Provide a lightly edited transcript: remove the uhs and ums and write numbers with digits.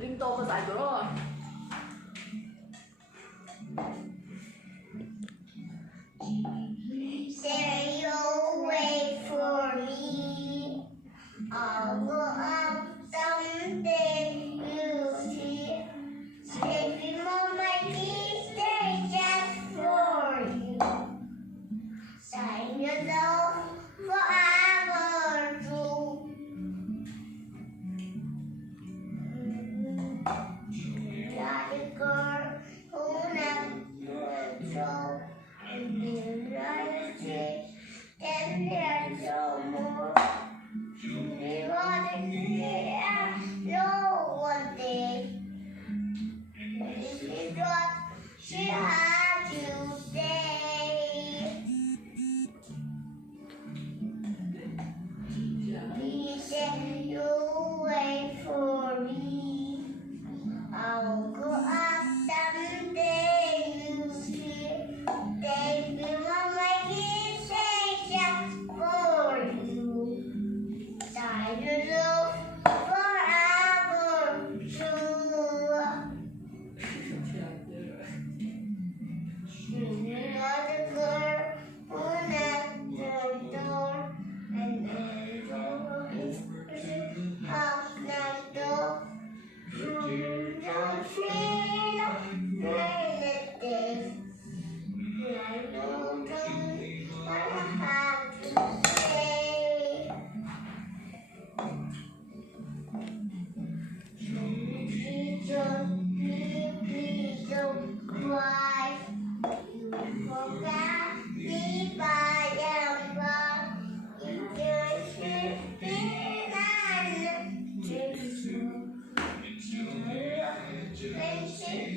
Đinh tô có giải cứu rồi. Say you'll wait for me. I'll go up someday. You'll see. Sleeping on my knees, stay just for you. Sign your love forever true. You're the girl who never show. And in the street, and there's no more. We want to hear no one day. This is what she had to say. He said, you wait for me. I'll go up someday, you see. They will my kids say just for you. Sign your love forever true. You are the girl who knocked the door, and angel is up next door. You don't feel anything. I don't know what I have to say. Please don't cry. You forgot me by and by. You just feel and just friendship.